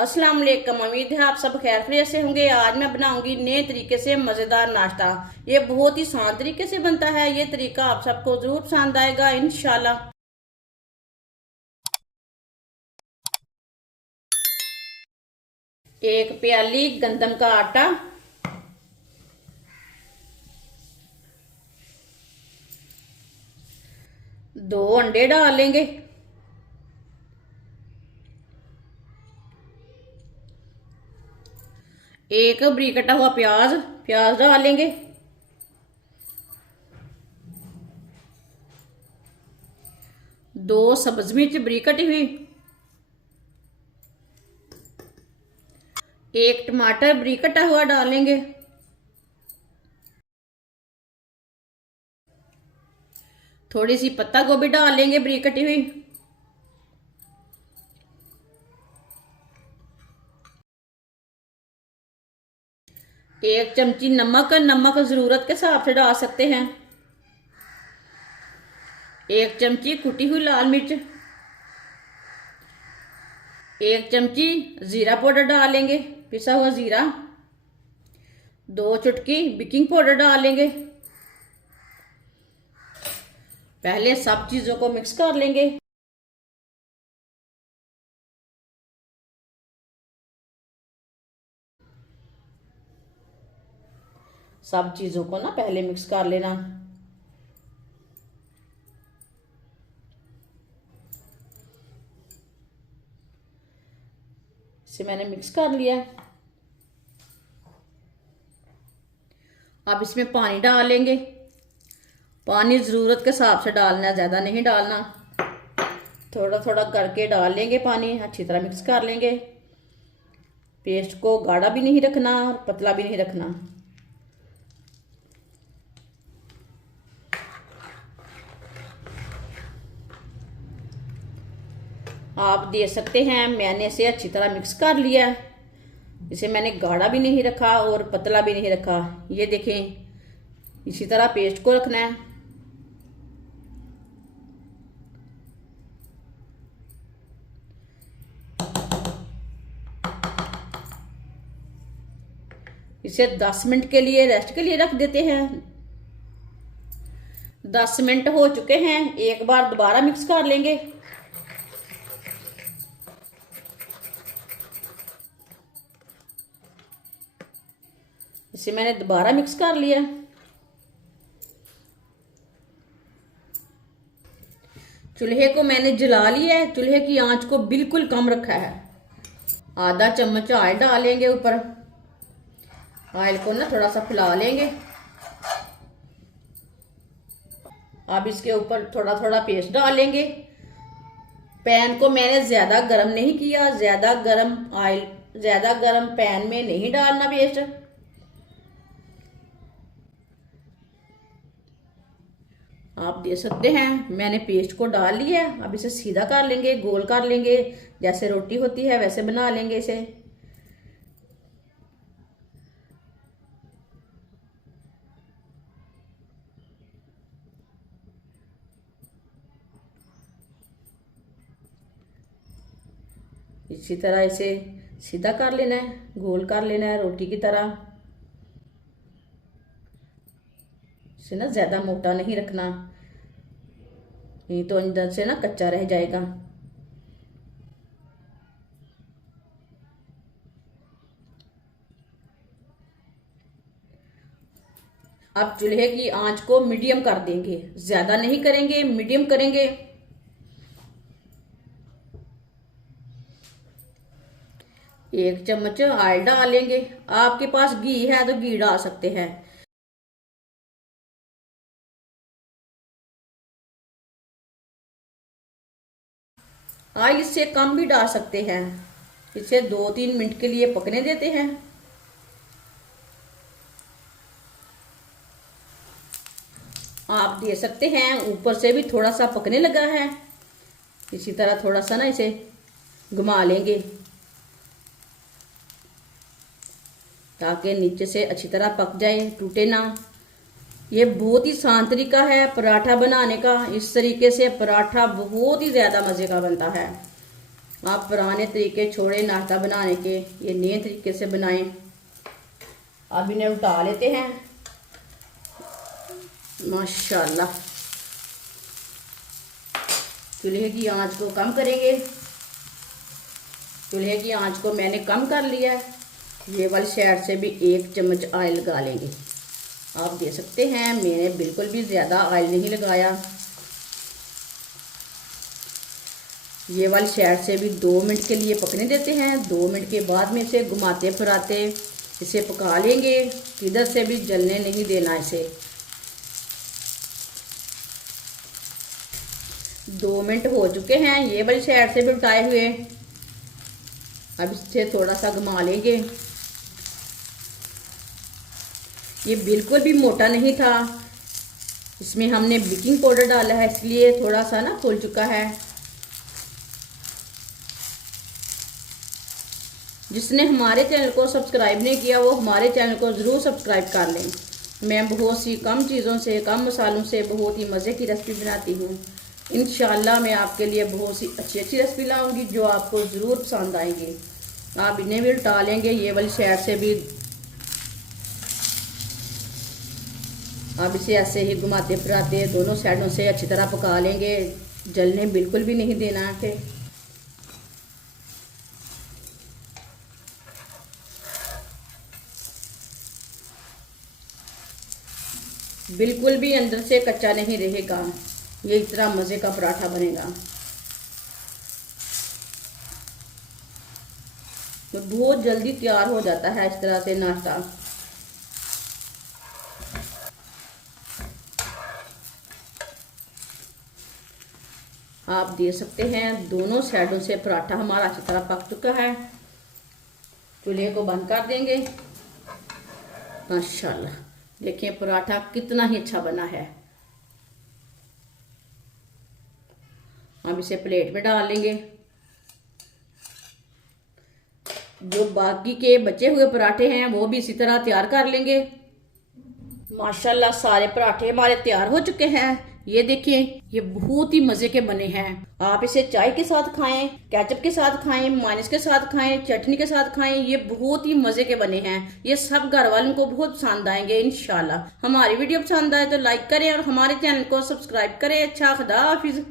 अस्सलाम वालेकुम। उम्मीद है आप सब खैर खैरियत से होंगे। आज मैं बनाऊंगी नए तरीके से मज़ेदार नाश्ता। ये बहुत ही आसान तरीके से बनता है। ये तरीका आप सबको जरूर पसंद आएगा इंशाल्लाह। एक प्याली गंदम का आटा, दो अंडे डाल लेंगे, एक बरीक कटा हुआ प्याज प्याज डाल लेंगे, दो सब्ज मिर्च बरीक कटी हुई, एक टमाटर बरीक कटा हुआ डाल लेंगे, थोड़ी सी पत्ता गोभी डाल लेंगे बरीक कटी हुई, एक चमची नमक, नमक जरूरत के हिसाब से डाल सकते हैं, एक चमची कुटी हुई लाल मिर्च, एक चमची जीरा पाउडर डाल लेंगे, पिसा हुआ जीरा, दो चुटकी बेकिंग पाउडर डाल लेंगे। पहले सब चीजों को मिक्स कर लेंगे। सब चीजों को ना पहले मिक्स कर लेना। इसे मैंने मिक्स कर लिया। अब इसमें पानी डाल लेंगे। पानी ज़रूरत के हिसाब से डालना है, ज़्यादा नहीं डालना, थोड़ा थोड़ा करके डाल लेंगे पानी। अच्छी तरह मिक्स कर लेंगे। पेस्ट को गाढ़ा भी नहीं रखना और पतला भी नहीं रखना। आप देख सकते हैं मैंने इसे अच्छी तरह मिक्स कर लिया है। इसे मैंने गाढ़ा भी नहीं रखा और पतला भी नहीं रखा। ये देखें, इसी तरह पेस्ट को रखना है। इसे 10 मिनट के लिए रेस्ट के लिए रख देते हैं। 10 मिनट हो चुके हैं। एक बार दोबारा मिक्स कर लेंगे। इसे मैंने दोबारा मिक्स कर लिया। चूल्हे को मैंने जला लिया है। चूल्हे की आंच को बिल्कुल कम रखा है। आधा चम्मच ऑयल डालेंगे ऊपर। ऑयल को ना थोड़ा सा फैला लेंगे। अब इसके ऊपर थोड़ा थोड़ा पेस्ट डालेंगे। पैन को मैंने ज्यादा गर्म नहीं किया। ज्यादा गर्म पैन में नहीं डालना पेस्ट। आप देख सकते हैं मैंने पेस्ट को डाल लिया है। अब इसे सीधा कर लेंगे, गोल कर लेंगे, जैसे रोटी होती है वैसे बना लेंगे इसे। इसी तरह इसे सीधा कर लेना है, गोल कर लेना है रोटी की तरह। इसे ना ज्यादा मोटा नहीं रखना, नहीं तो अंदर से ना कच्चा रह जाएगा। अब चूल्हे की आंच को मीडियम कर देंगे। ज्यादा नहीं करेंगे, मीडियम करेंगे। एक चम्मच ऑयल डालेंगे। आपके पास घी है तो घी डाल सकते हैं। ऑयल इससे कम भी डाल सकते हैं। इसे 2-3 मिनट के लिए पकने देते हैं। आप देख सकते हैं ऊपर से भी थोड़ा सा पकने लगा है। इसी तरह थोड़ा सा ना इसे घुमा लेंगे ताकि नीचे से अच्छी तरह पक जाए, टूटे ना। ये बहुत ही आसान तरीका है पराठा बनाने का। इस तरीके से पराठा बहुत ही ज्यादा मजे का बनता है। आप पुराने तरीके छोड़े नाश्ता बनाने के, ये नए तरीके से बनाएं। अब इन्हें उल्टा लेते हैं। माशाल्लाह। चूल्हे की आंच को कम करेंगे। चूल्हे की आंच को मैंने कम कर लिया है। ये वाली साइड से भी 1 चम्मच ऑयल लगा लेंगे। आप दे सकते हैं, मैंने बिल्कुल भी ज़्यादा ऑयल नहीं लगाया। ये वाली साइड से भी 2 मिनट के लिए पकने देते हैं। 2 मिनट के बाद में इसे घुमाते फिराते इसे पका लेंगे। किधर से भी जलने नहीं देना इसे। 2 मिनट हो चुके हैं। ये वाली साइड से भी उल्टाए हुए। अब इसे थोड़ा सा घुमा लेंगे। ये बिल्कुल भी मोटा नहीं था। इसमें हमने बेकिंग पाउडर डाला है, इसलिए थोड़ा सा ना फूल चुका है। जिसने हमारे चैनल को सब्सक्राइब नहीं किया वो हमारे चैनल को ज़रूर सब्सक्राइब कर लें। मैं बहुत सी कम चीज़ों से, कम मसालों से बहुत ही मज़े की रेसिपी बनाती हूँ। इंशाल्लाह मैं आपके लिए बहुत सी अच्छी अच्छी रेसिपी लाऊंगी जो आपको ज़रूर पसंद आएंगी। आप इन्हें भी उल्टा लेंगे। ये वाली साइड से भी आप इसे ऐसे ही घुमाते फिराते दोनों साइडों से अच्छी तरह पका लेंगे। जलने बिल्कुल भी नहीं देना है। बिल्कुल भी अंदर से कच्चा नहीं रहेगा। ये इतना मज़े का पराठा बनेगा। तो बहुत जल्दी तैयार हो जाता है इस तरह से नाश्ता। आप दे सकते हैं। दोनों साइडों से पराठा हमारा अच्छी तरह पक चुका है। चूल्हे को बंद कर देंगे। माशाल्लाह, देखिए पराठा कितना ही अच्छा बना है। हम इसे प्लेट में डाल लेंगे। जो बाकी के बचे हुए पराठे हैं वो भी इसी तरह तैयार कर लेंगे। माशाल्लाह सारे पराठे हमारे तैयार हो चुके हैं। ये देखिए, ये बहुत ही मजे के बने हैं। आप इसे चाय के साथ खाएं, केचप के साथ खाएं, मायोनीज के साथ खाएं, चटनी के साथ खाएं। ये बहुत ही मजे के बने हैं। ये सब घर वालों को बहुत पसंद आएंगे इंशाल्लाह। हमारी वीडियो पसंद आए तो लाइक करें और हमारे चैनल को सब्सक्राइब करें। अच्छा, खुदा हाफिज।